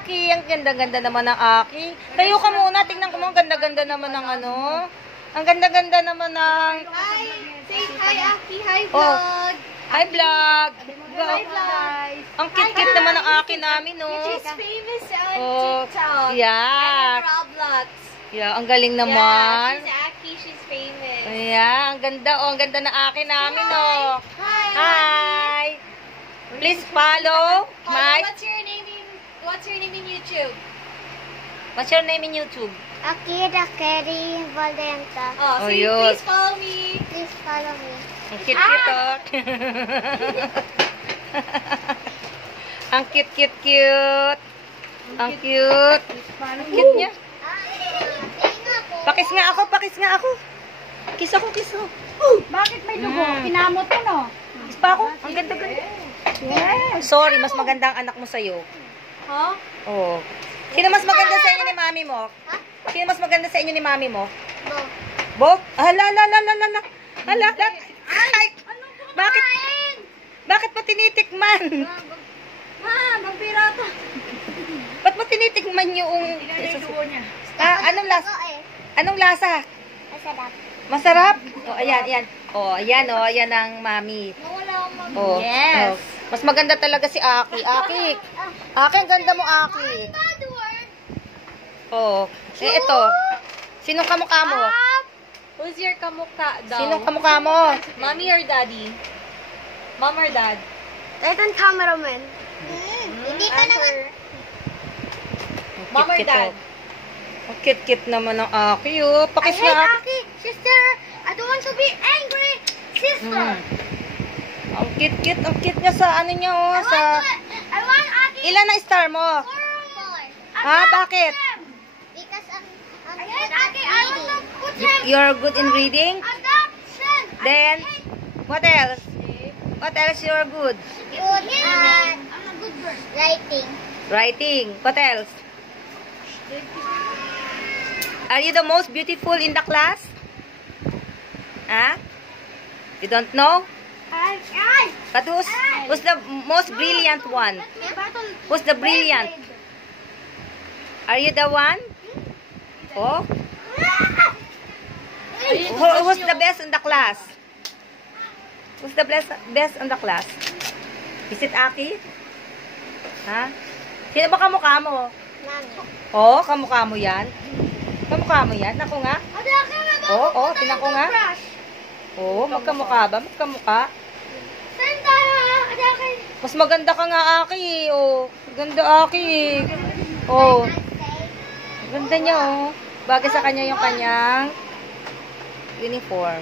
Aki. Ang ganda-ganda naman ng Aki. Tayo ka muna. Tingnan ko mo. Ang ganda-ganda naman ng ano. Ang ganda-ganda naman ng... Hi! Say hi, Aki. Hi, Oh. vlog. Hi, vlog. Hi, vlog. Ang cute-cute naman ng Aki namin, no? She's famous on Oh, TikTok. yeah. And Roblox. Yeah, ang galing Yeah, naman. she's Aki. She's famous. Ayan, ang ganda. Oh, ang ganda na Aki namin, oh. Hi. Hi. Please follow my... What's your name in YouTube? What's your name in YouTube? Akira Kerry Valenta. Oh, Oh, so yun. please follow me. Please follow me. Ang cute-cute, oh. Ang cute-cute-cute. Ang cute. Ang cute niya. Pakis nga ako, pakis nga ako. Kiss ako, kiss ako. Bakit may dugo? Pinamot mo, no? Kiss pa ako. Ang ganda-ganda. Yes. Sorry, mas maganda ang anak mo sa'yo. Huh? Oo. Sino mas maganda sa inyo ni mami mo? Sino mas maganda sa inyo ni mami mo? Bo. Bo? Hala, hala, hala, hala. Hala, hala. Ay! Bakit? Bakit mo tinitikman? Ma, magbirata. Ba't mo tinitikman yung... niya. Anong lasa? Anong lasa? Masarap. Masarap? O, ayan, ayan. O, ayan, o, ayan ang mami. Nawala akong mag... O, Yes. o. Mas maganda talaga si Aki. Aki. Aki, ang ganda mo, Aki. O, eh, ito. Sinong kamukha mo? Who's your kamukha daw? Sinong kamukha mo? Mommy or daddy? Mom or dad? Ito cameraman. Hindi ka naman. Answer. Ang Mom or cute-cute, dad? oh. Ang cute-cute naman ng Aki, oh. Pakis I hate nga. Aki. Sister, I don't want to be angry. Sister. Ang cute niya sa ano niya, oh. I want Aki. Ilan na star mo? Ha, bakit? Because I hate Aki. I want to put him You're good in reading? adoption. Then, what else? What else you're good? Good. I'm a good bird. Writing. Writing. What else? Are you the most beautiful in the class? Huh? You don't know? But who's the most brilliant one? Who's the brilliant? Are you the one? Oh? Who's the best in the class? Who's the best in the class? Is it Aki? Ha? Sino ba kamukha mo? Mami. Oh, kamukha mo yan? Kamukha mo yan? Ako nga? Oo, tinan ko nga. Oo, magkamukha ba? Magkamukha? Saan tayo? Mas maganda ka nga, Aki. Oh, ganda, Aki. Oh, ganda niya, oh. Bagay sa kanya yung kanyang uniform.